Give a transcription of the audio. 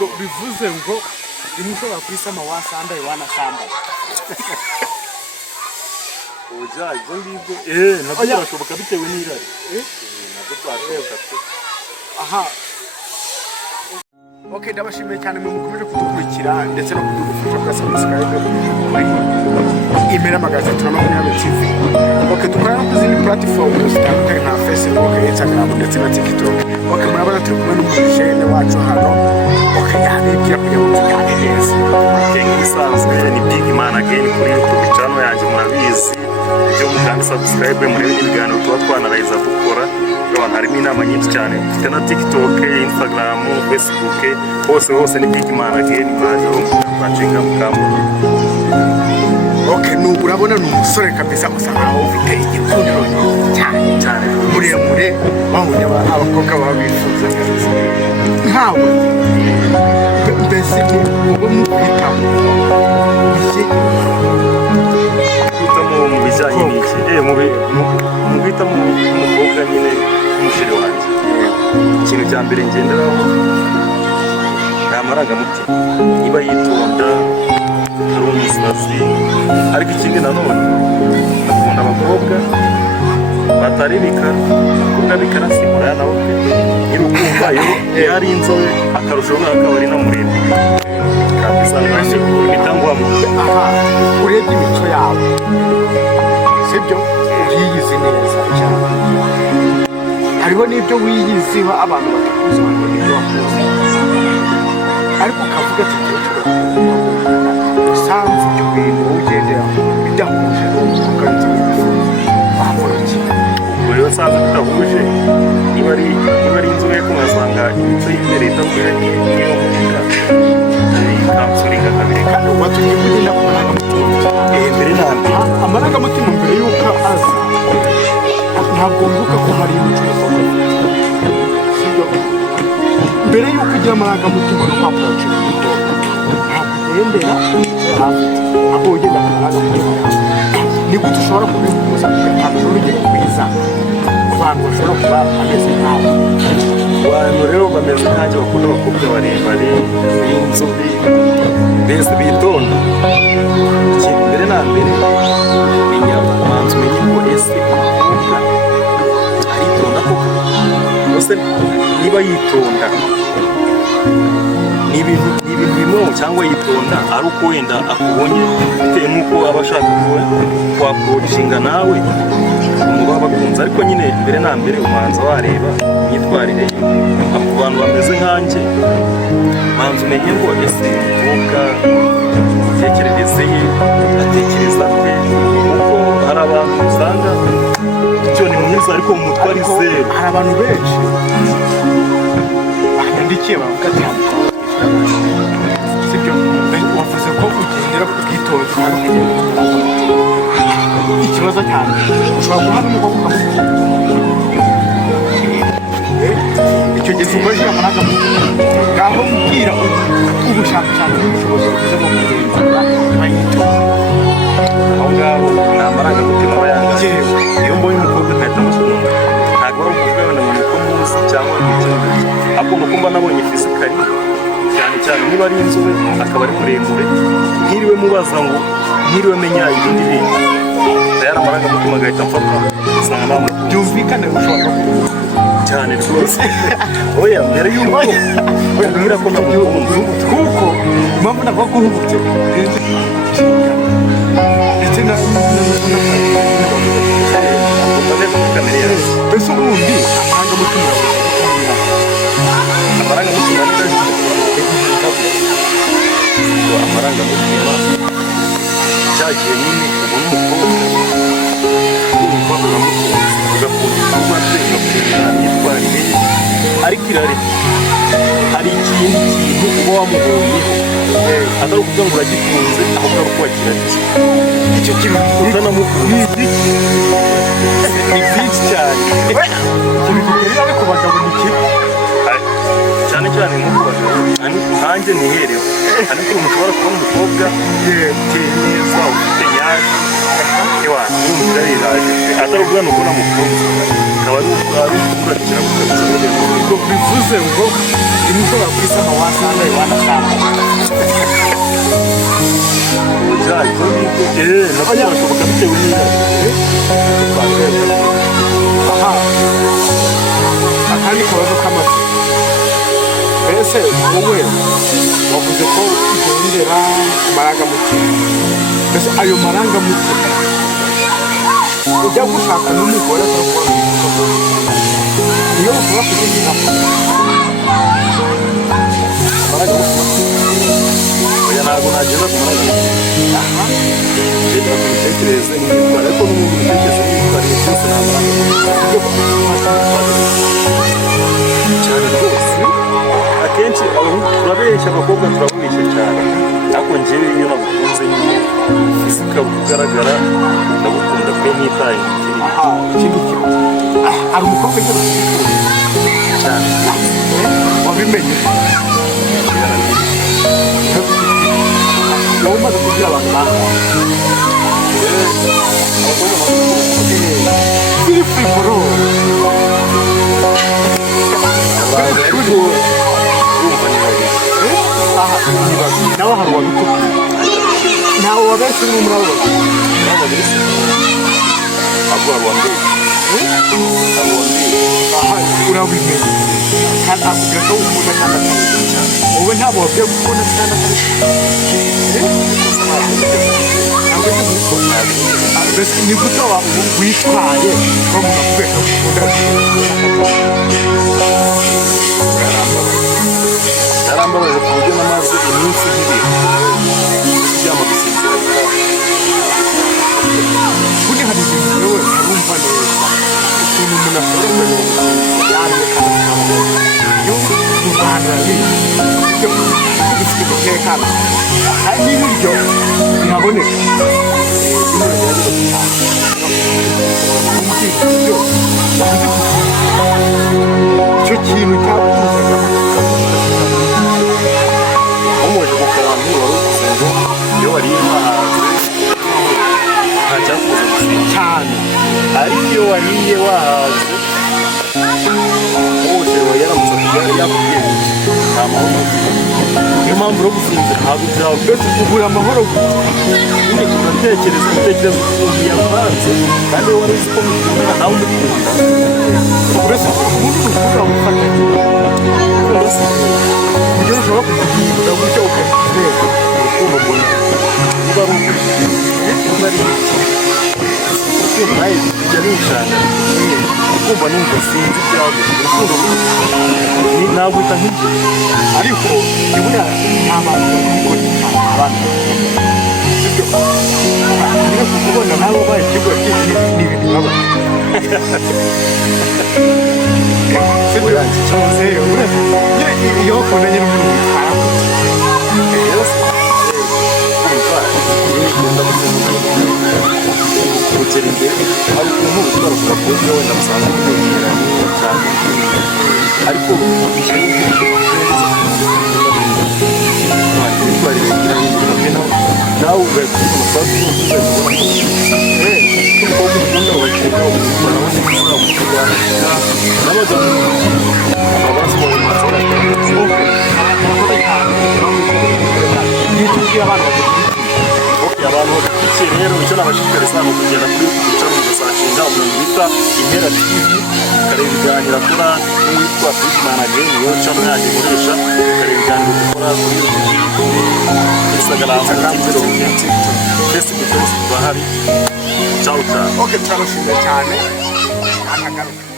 ubwo bivuze ngo imushobora kwisama wasandaye wanasamba oja ibyo ngibyo nabyo birashoboka bitewe n'irari nabyo twashoboka aha. Okay, ndabashimiye cyane mwe mukomeje kudukurikira ndetse no kudufasha kuri subscribe kuri Impera Magazine Makumyabiri TV. Okay, dukorana ku zindi platform zitandukanye nka Facebook, Instagram ndetse na TikTok. Okay, murabona turi kumwe n'umujene wacu hano. Okay, yabibwira kugira ngo tujyane neza. Nk'isanzwe ni Big Man again kuri YouTube channel yanjye murabizi. Ibyo mukanda subscribe murebe n'ibiganiro tuba twanarayiza dukora. Harimo inama nyinshi cyane mfite na TikTok, Instagram, Facebook, hose ni Big Man again mwaje bacenga mukambo. Okay, urabona ni umusore kabisa gusa nkaho ufite igikundiro cyane muremure bahuye abakobwa baba bifuza kabisa nkawe mbese ubu mufitamo mu bijyanye n'iki mu guhitamo umukobwa nyine umusore wanjye ikintu cya mbere ngenderaho ni amarangamutima niba yitonda ari umusazi ariko ikindi nanone akunda abakobwa batari bikara abakobwa bikara simura nawe niba ukumva iyo ari inzobe akarushaho akaba ari na muremure kabisa ntabwo bitangwamo. Aha, urebye imico yawe sibyo uyiyizi neza cyane, hariho n'ibyo wiyiziho abantu batakuzi n'ibyo wakoze ariko ukavuga ati usanze ibyo bintu ugendera bidahuje n'umwuka w'inzobe wakora iki? Ubwo rero usanze bidahuje niba ari inzobe ugasanga imico y'imbere idahuje n'iyo mwuka ikansuringa kabiri watumye kugenda ku marangamutima mbere na mbere amarangamutima mbere y'uko aza ntabwo mvuga ko hari imico mbere y'uko ugira amarangamutima no kwapura ikintu gito ntabwo ugendera hafi ntabwo ugenda ku marangamutima ni gute ushobora kubihuza ugatanga urugero rwiza ku bantu bashobora kuba bameze nkawe. abantu rero bameze nkanjye bakunda abakobwa barebare b'inzobe mbese bitonda. Ikintu mbere na mbere menya umanza umenye ngo ese umukobwa aritonda koko rwose niba yitonda ni ibintu bimwe cyangwa yitonda ari uko wenda akubonye bitewe n'uko aba ashaka kwapurodishinga nawe umuba bakunze ariko nyine mbere na mbere umanza wareba imyitwarire ye ku bantu bameze nkanjye umanza umenye ngo ese umukobwa imitekerereze ye atekereza pe kuko hari abantu usanga icyo ni mwiza ariko mu mutwe ari zeru. Hari abantu benshi banyandikiye bavuga ati sibyo wavuze ko ugendera ku bwitonzi kandi ikibazo cyane ushobora guha n'umukobwa icyo gihe ukoresheje amarangamutima ngaho ubwira ubushakashatsi n'ubushobozi bwiza bwo kugenzura bayitonda aho ngaho ni amarangamutima aba yangewe iyo mbonye umukobwa ntahita mukunda ntabwo ari umukobwa wenda ngo ni uko muzi cyangwa ni ikindi ahubwo ni uko mba nabonye fizikari cyane niba ari inzobe akaba ari muremure ntiriwe mubaza ngo ntiriwe menya ibindi bintu yari amarangamutima agahita mfata usanga nta muntu byumvikane ushobora cyane rwose oya mbere y'uko mbwira ko namukunze kuko impamvu navuga ko uhubutse ndetse na mbese ubundi amarangamutima amarangamutima cyagiye nyine ubona umukobwa uramukunze ugakunda ibikorwa bye ugakunda imyitwarire ye ariko irari hari ikindi kintu uba wamubonyeho atari ukuvuga ngo uragikunze ahubwo ari uko wakirariye icyo kintu utanamukunze ni byinshi cyane ikintu gikwiriye ku bagabo ni kimwe cyane nko ku bagabo nta nanjye niherewe ariko umuntu ushobora kubona umukobwa uteye neza ufite nyaje yumvira riraje atari ubwana ubwo namukunze akaba ari ukurikira ubwo bivuze ngo rimwe ushobora kwisama wasanga wanasanga nabwo birashoboka bitewe aha akandi kabazo k'amafi mbese wowe wavuze ko ugendera ku marangamutima mbese ayo marangamutima ujya gushaka n'umugore akakubona niyo ushobora kugendera oya ntabwo nagenda ku marangamutima ngenda ku mitekerereze n'imyitwarire ariko n'umuntu imitekerereze n'imyitwarire byose ni amarangamutima cyane rwose akenshi turabeshya abakobwa turababeshya cyane ariko njyewe iyo nagukunze nyine fizika ugaragara ndagukunda pe nitaye ikindi kibazo hari umukobwa ugira cyane wabimenye wowe umaze kugira abantu bangahe feel free bro nawe hari uwabikubwiye ntawe wabeshye uri muri abo babiri ntabwo hari uwambere aha urabimenye kandi akubwira ko ukunda cyane cyane wowe ntabwo wabwiye gukunda cyane cyane mbese ni gute witwaye bamuha kubera gukunda yarambabaje ku buryo namaze iminsi nk'ibiri kuryama gusinzira burya hari ibintu yewe ntarumva neza ukuntu umuntu ashobora kugira yamye kandi iyo mu Rwanda ibyo bifite umutekano hari n'ibiryo bihaboneka icyo kintu cyakuzaga umuje ku kantu wari uvuze ngo iyo wariye wahaze nta cyakuza gusinzira cyane ariko iyo wariye wahaze wose yaramutse yakubwiye nta mahoro niyo mpamvu uri gusinzira ntabwo byawe mbese ubura amahoro nyine uratekereza ukuntu yavanze kandi wowe wari uzi ko mukundana nawe umukunda mbese ubundi ushobora gufata urasa uburyo ushobora kugihindura gutyo ukabikireba urukundo mbona niba ari ukuri niba ari iki urukundo nawe bijya binshanga ukumva numva sinzi ibyago urukundo naguhita nk'ibyo ariko ibura nta bantu bari kubikora abandi sibyo niba kukubona nawe ubaye ikigo ni ibintu baba sibyo cyose iyo wakundanye n'umuntu witwara gutera imbere hari ukuntu ushobora kubakunze wenda musanzwe mumenyeranye cyane ariko nawe ugahita amasasu umukobwa ukunda ubakeka ubuzima nawe neza ukubana n'abagabo ababazi mu matora abantu badukurikiye rero icyo nabashishikariza ni ukugenda kuri YouTube mugasashinga umuntu witwa Impera TV ukareba ibiganiro akora n'uwitwa Bigman Again niyo channel yaje ikoresha ukareba ibiganiro dukora kuri YouTube, Instagram, TikTok, Facebook bahari. Ciao ciao. Okay, turabashimiye cyane akagaruka